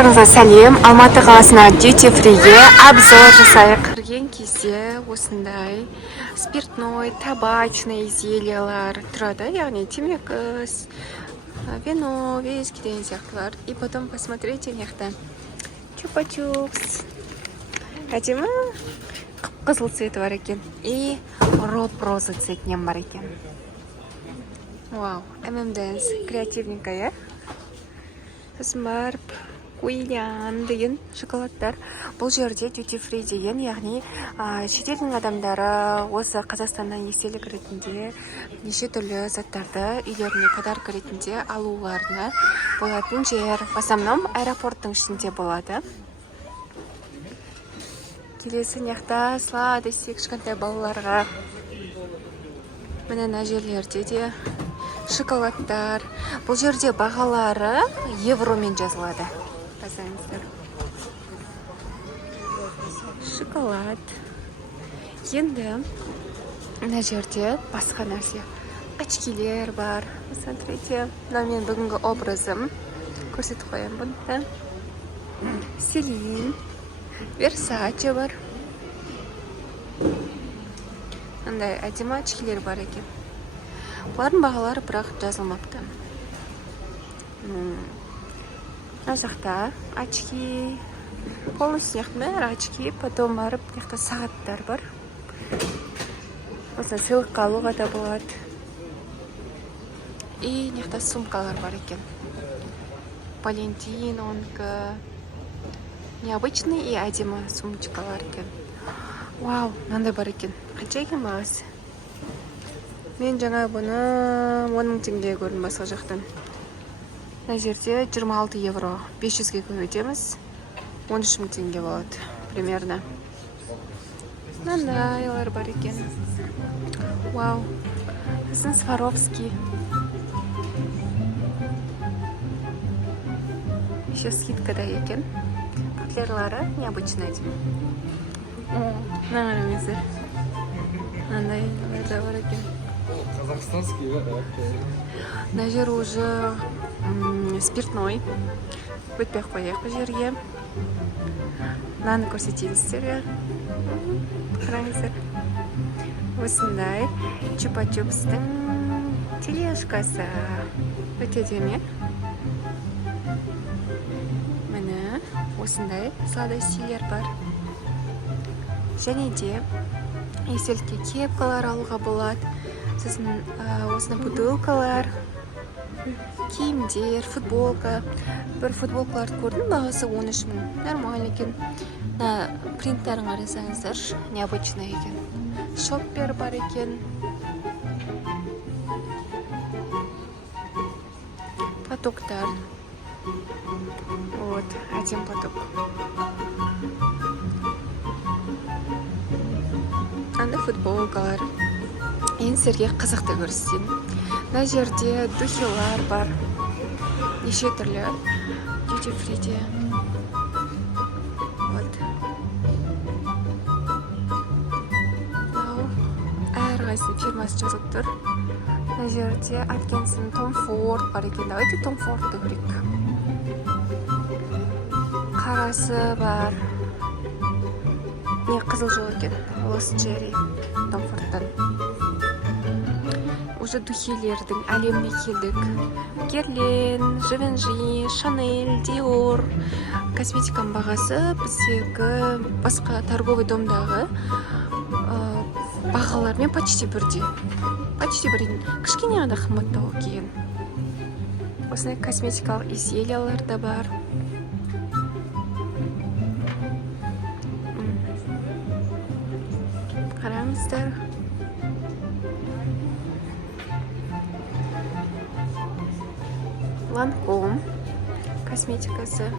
Барларыңызға сәлем. Алматы қаласына Duty Free'ге обзор жасайық. Кірген кезде осындай спиртной, табачный изделиялар тұрады, яғни темекі, вино, виски деген сияқтылар. И потом посмотрите, мықты чупа-чупс. Әдемі қып-қызыл цветі бар екен. И роза цветінен бар екен. Вау, M&M's креативненькая. Сосын барып Уильям деген шоколадтар. Бұл жерде Duty Free деген, яғни шетелдің адамдары осы Қазақстаннан естелік ретінде неше түрлі заттарды үйлеріне подарка ретінде алуларына болатын жер. В основном аэропорттың ішінде болады. Келесі няқта сладости кішкентай балаларға. Міне мына жерлерде де шоколадтар. Бұл жерде бағалары евромен жазылады. Басаңыздар. Шоколад. Енді мына жерде басқа нәрсе. Очкилер бар. Смотрите, мына мен бүгінгі образым. Көрсетіп қоям бұны. Селин. Версаче бар. Мындай әдемі очкилер бар екен. Бұлардың бағалары бірақ жазылмапты. Мына жақта очки, полностью очки, потом барып сағаттар бар. Осылай сыйлыққа алуға да болады. И сумкалар бар екен. Валентиновка. Необычный и әдемі сумочкалар екен. Вау, мынандай бар екен. Қанша екен бағасы? Мен жаңа бұны 10 мың теңге көрдім басқа жақтан. Мына жерде 26 евро. 500-ге көбейтеміз. 13 мың теңге болады. Примерно. Мынандайлар бар екен. Вау. Біздің Сваровский. Еще скидкада екен. Котлерлары необычный. Мынаңыз. Мынандайлар бар екен. Казахстанский, да? Мына жер уже спиртной. Өтпей қояйық бұл жерге. Мынаны көрсетейін сіздерге. Қараңыздар. Осындай чупа-чупстың тележкасы. Өте әдемі. Міне осындай сладостилер бар. Және де естелікке кепкалар алуға болады. Сосын осыны бутылкалар, киімдер, футболка. Бір футболкаларды көрдім, бағасы 13 мың. Нормально екен. Принттерін қарасаңыздар, необычный екен. Шоппер бар екен. Платоктар. Вот, один платок. Анда футболкалар. Ең сіздерге қызықты көрсетейін. Мына жерде духилар бар. Неше түрлі. Duty Free'де. Вот. Әрқайсының фирмасы жазылып тұр. Мына жерде Аткинсон, Tom Ford бар екен. Давайте Tom Ford'ды көрейік. Қарасы бар. Не қызыл жоқ екен. Lost Cherry. Tom Ford'дан. Уже духилердің әлеміне келдік. Герлен, Живенжи, Шанель, Диор. Косметиканың бағасы біздегі басқа торговый домдағы бағалармен почти бірдей. Почти бірдей. Кішкене ғана қымбаттау кейін. Осындай косметикалық изделиялар да бар. Қараңыздар. Ланком косметикасы.